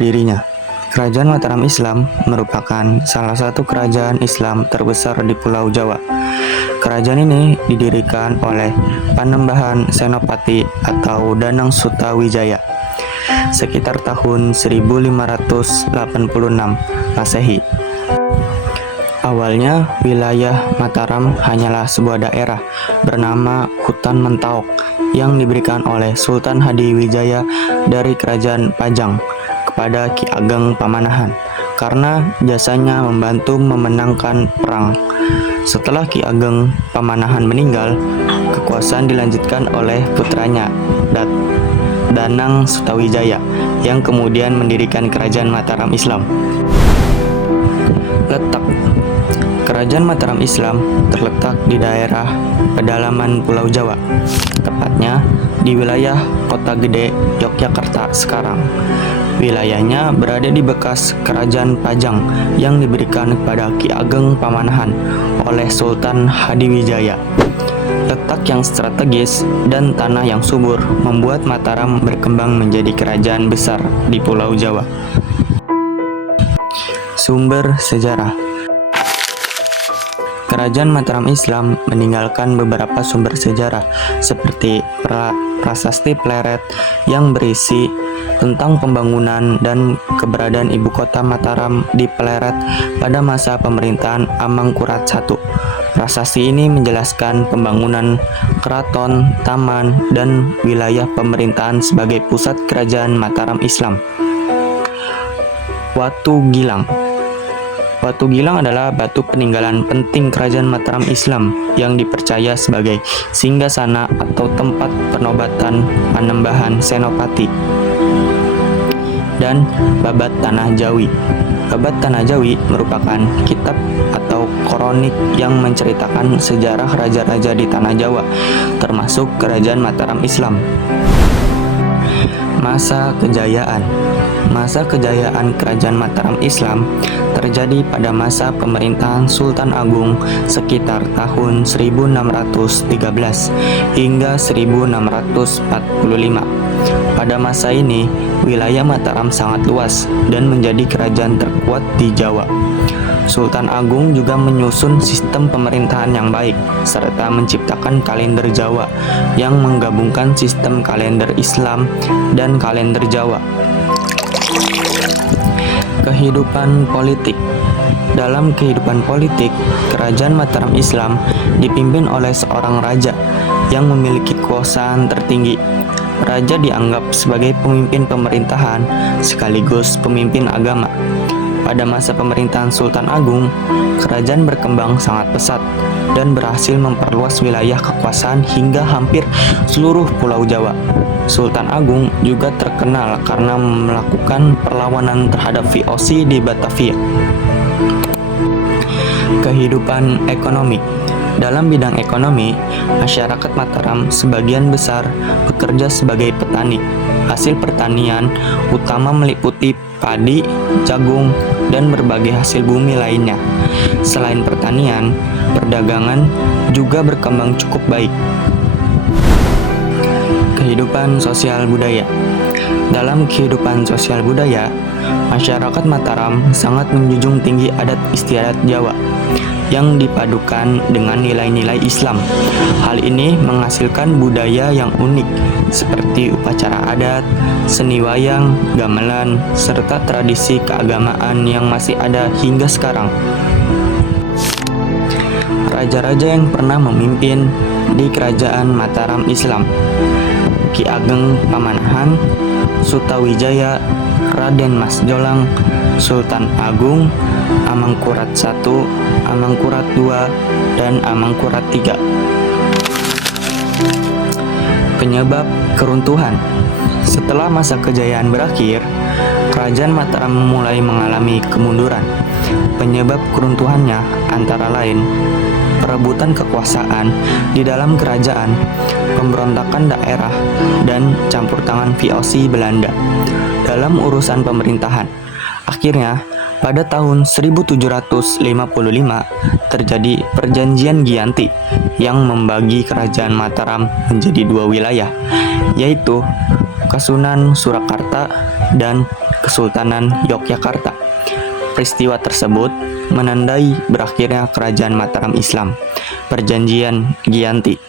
berdirinya. Kerajaan Mataram Islam merupakan salah satu kerajaan Islam terbesar di Pulau Jawa. Kerajaan ini didirikan oleh Panembahan Senopati atau Danang Sutawijaya sekitar tahun 1586 Masehi. Awalnya, wilayah Mataram hanyalah sebuah daerah bernama Hutan Mentaok yang diberikan oleh Sultan Hadiwijaya dari Kerajaan Pajang kepada Ki Ageng Pamanahan karena jasanya membantu memenangkan perang. Setelah Ki Ageng Pamanahan meninggal, kekuasaan dilanjutkan oleh putranya, Danang Sutawijaya, yang kemudian mendirikan Kerajaan Mataram Islam. Letak Kerajaan Mataram Islam terletak di daerah pedalaman Pulau Jawa, tepatnya di wilayah Kota Gede, Yogyakarta sekarang. Wilayahnya berada di bekas Kerajaan Pajang yang diberikan kepada Ki Ageng Pamanahan oleh Sultan Hadiwijaya. Letak yang strategis dan tanah yang subur membuat Mataram berkembang menjadi kerajaan besar di Pulau Jawa. Sumber sejarah. Kerajaan Mataram Islam meninggalkan beberapa sumber sejarah seperti prasasti Pleret yang berisi tentang pembangunan dan keberadaan ibu kota Mataram di Pleret pada masa pemerintahan Amangkurat I. Prasasti ini menjelaskan pembangunan keraton, taman, dan wilayah pemerintahan sebagai pusat kerajaan Mataram Islam. Watu Gilang. Watu Gilang adalah batu peninggalan penting kerajaan Mataram Islam yang dipercaya sebagai singgasana atau tempat penobatan Panembahan Senopati. Dan Babat Tanah Jawi. Babat Tanah Jawi merupakan kitab atau kronik yang menceritakan sejarah raja-raja di Tanah Jawa, termasuk kerajaan Mataram Islam. Masa kejayaan. Masa kejayaan kerajaan Mataram Islam terjadi pada masa pemerintahan Sultan Agung sekitar tahun 1613 hingga 1645. Pada masa ini, wilayah Mataram sangat luas dan menjadi kerajaan terkuat di Jawa. Sultan Agung juga menyusun sistem pemerintahan yang baik, serta menciptakan kalender Jawa yang menggabungkan sistem kalender Islam dan kalender Jawa. Kehidupan politik. Dalam kehidupan politik, kerajaan Mataram Islam dipimpin oleh seorang raja yang memiliki kekuasaan tertinggi. Raja dianggap sebagai pemimpin pemerintahan sekaligus pemimpin agama. Pada masa pemerintahan Sultan Agung, kerajaan berkembang sangat pesat dan berhasil memperluas wilayah kekuasaan hingga hampir seluruh Pulau Jawa. Sultan Agung juga terkenal karena melakukan perlawanan terhadap VOC di Batavia. Kehidupan ekonomi. Dalam bidang ekonomi, masyarakat Mataram sebagian besar bekerja sebagai petani. Hasil pertanian utama meliputi padi, jagung, dan berbagai hasil bumi lainnya. Selain pertanian, perdagangan juga berkembang cukup baik. Kehidupan sosial budaya. Dalam kehidupan sosial budaya, masyarakat Mataram sangat menjunjung tinggi adat istiadat Jawa yang dipadukan dengan nilai-nilai Islam. Hal ini menghasilkan budaya yang unik seperti upacara adat, seni wayang, gamelan, serta tradisi keagamaan yang masih ada hingga sekarang. Raja-raja yang pernah memimpin di kerajaan Mataram Islam: Ki Ageng Pamanahan, Sutawijaya, Raden Mas Jolang, Sultan Agung, Amangkurat I, Amangkurat II, dan Amangkurat III. Penyebab keruntuhan. Setelah masa kejayaan berakhir, kerajaan Mataram mulai mengalami kemunduran. Penyebab keruntuhannya antara lain perebutan kekuasaan di dalam kerajaan, pemberontakan daerah, dan campur tangan VOC Belanda dalam urusan pemerintahan. Akhirnya, pada tahun 1755 terjadi Perjanjian Giyanti yang membagi kerajaan Mataram menjadi dua wilayah, yaitu Kasunan Surakarta dan Kesultanan Yogyakarta. Peristiwa tersebut menandai berakhirnya Kerajaan Mataram Islam. Perjanjian Giyanti.